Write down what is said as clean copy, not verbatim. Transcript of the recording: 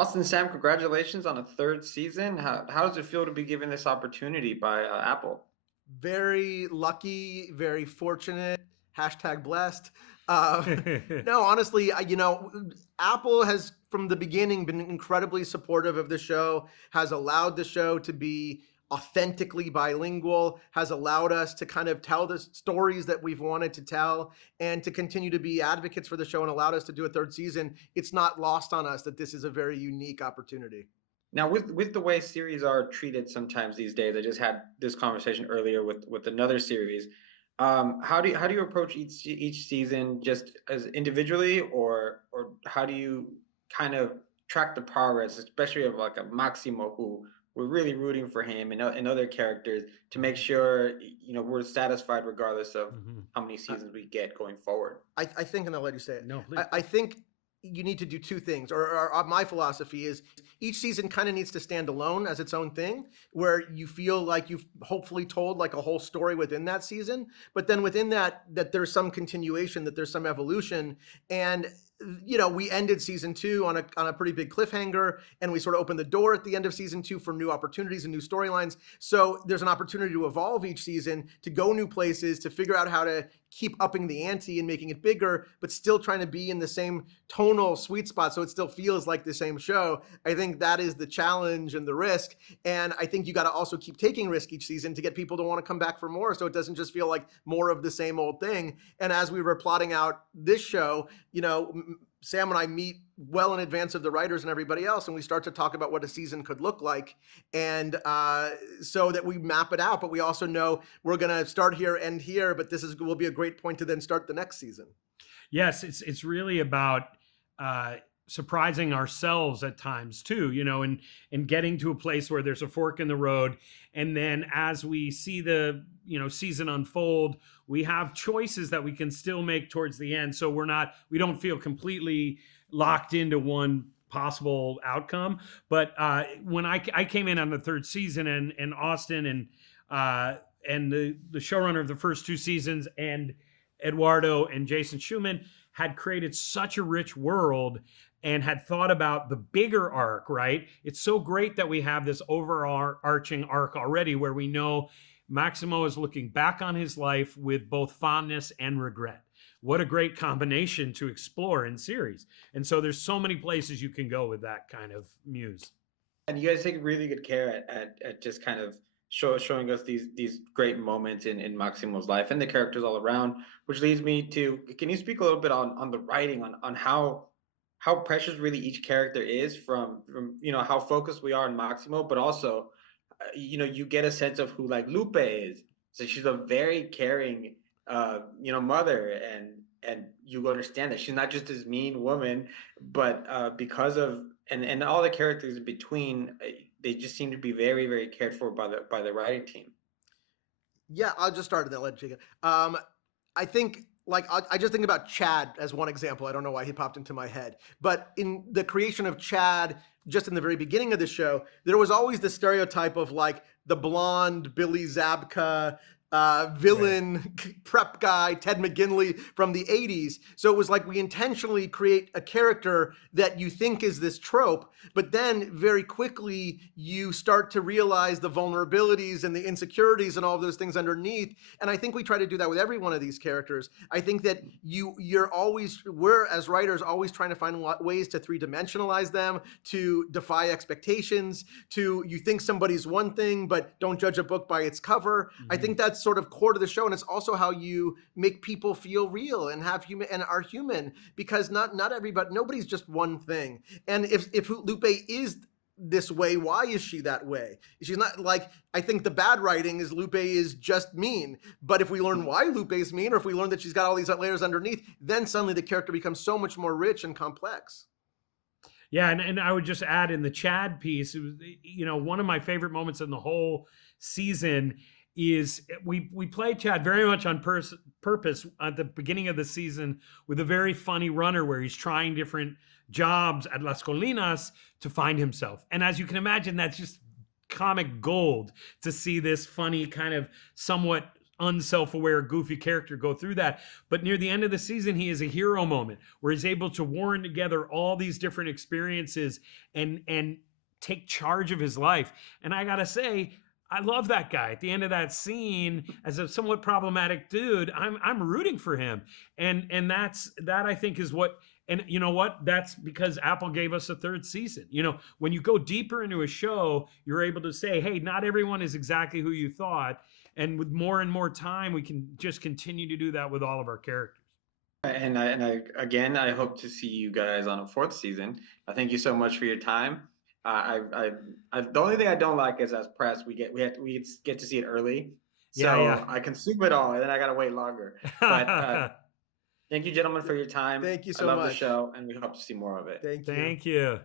Austin, Sam, congratulations on a third season. How does it feel to be given this opportunity by Apple? Very lucky, very fortunate. Hashtag blessed. Uh, no, honestly, Apple has from the beginning been incredibly supportive of the show. Has allowed the show to be authentically bilingual. Has allowed us to kind of tell the stories that we've wanted to tell, and to continue to be advocates for the show, and allowed us to do a third season. It's not lost on us that this is a very unique opportunity. Now, with the way series are treated sometimes these days, I just had this conversation earlier with another series. How do you approach each season just as individually, or how do you kind of track the progress, especially of like a Maximo who we're really rooting for him and other characters to make sure we're satisfied regardless of Mhm. how many seasons we get going forward. I think, and I'll let you say it. No, please. I think you need to do two things, or my philosophy is each season kind of needs to stand alone as its own thing, where you feel like you've hopefully told like a whole story within that season, but then within that there's some continuation, that there's some evolution. And we ended season two on a pretty big cliffhanger, and we sort of opened the door at the end of season two for new opportunities and new storylines. So there's an opportunity to evolve each season, to go new places, to figure out how to keep upping the ante and making it bigger, but still trying to be in the same tonal sweet spot so it still feels like the same show. I think that is the challenge and the risk. And I think you got to also keep taking risk each season to get people to want to come back for more, so it doesn't just feel like more of the same old thing. And as we were plotting out this show, Sam and I meet well in advance of the writers and everybody else, and we start to talk about what a season could look like, and so that we map it out. But we also know we're going to start here, end here, but will be a great point to then start the next season. Yes, it's really about surprising ourselves at times too, and getting to a place where there's a fork in the road, and then as we see the season unfold, we have choices that we can still make towards the end. So we don't feel completely locked into one possible outcome. But when I came in on the third season, and Austin and the showrunner of the first two seasons, and Eduardo and Jason Schumann had created such a rich world and had thought about the bigger arc, right? It's so great that we have this overarching arc already where we know Maximo is looking back on his life with both fondness and regret. What a great combination to explore in series. And so there's so many places you can go with that kind of muse. And you guys take really good care at just kind of showing us these great moments in Maximo's life and the characters all around, which leads me to, can you speak a little bit on the writing, on how precious really each character is from how focused we are on Maximo, but also you get a sense of who like Lupe is. So she's a very caring mother, and you understand that she's not just this mean woman, but because of and all the characters in between, they just seem to be very, very cared for by the writing team. Yeah, I'll just start and then let you get. I think I just think about Chad as one example. I don't know why he popped into my head, but in the creation of Chad, just in the very beginning of the show, there was always the stereotype of like the blonde Billy Zabka villain, prep guy, Ted McGinley from the 80s. So it was like we intentionally create a character that you think is this trope, but then very quickly you start to realize the vulnerabilities and the insecurities and all of those things underneath. And I think we try to do that with every one of these characters. I think that we're as writers always trying to find ways to three-dimensionalize them, to defy expectations, to you think somebody's one thing, but don't judge a book by its cover. I think that's sort of core to the show, and it's also how you make people feel real and have human and are human, because not everybody, nobody's just one thing. And if Lupe is this way, why is she that way? She's not like, I think the bad writing is Lupe is just mean, but if we learn why Lupe is mean, or if we learn that she's got all these layers underneath, then suddenly the character becomes so much more rich and complex. Yeah, and I would just add in the Chad piece, it was, one of my favorite moments in the whole season is we played Chad very much on purpose at the beginning of the season with a very funny runner where he's trying different jobs at Las Colinas to find himself. And as you can imagine, that's just comic gold to see this funny kind of somewhat unself-aware, goofy character go through that. But near the end of the season, he has a hero moment where he's able to warren together all these different experiences and take charge of his life. And I gotta say, I love that guy. At the end of that scene, as a somewhat problematic dude, I'm rooting for him. And that I think is what. And you know what? That's because Apple gave us a third season. You know, when you go deeper into a show, you're able to say, hey, not everyone is exactly who you thought. And with more and more time, we can just continue to do that with all of our characters. And I hope to see you guys on a fourth season. Thank you so much for your time. The only thing I don't like is as press, we get to see it early. So Yeah. I consume it all and then I gotta wait longer. But thank you, gentlemen, for your time. Thank you so I love much. the show, and we hope to see more of it. Thank you. Thank you.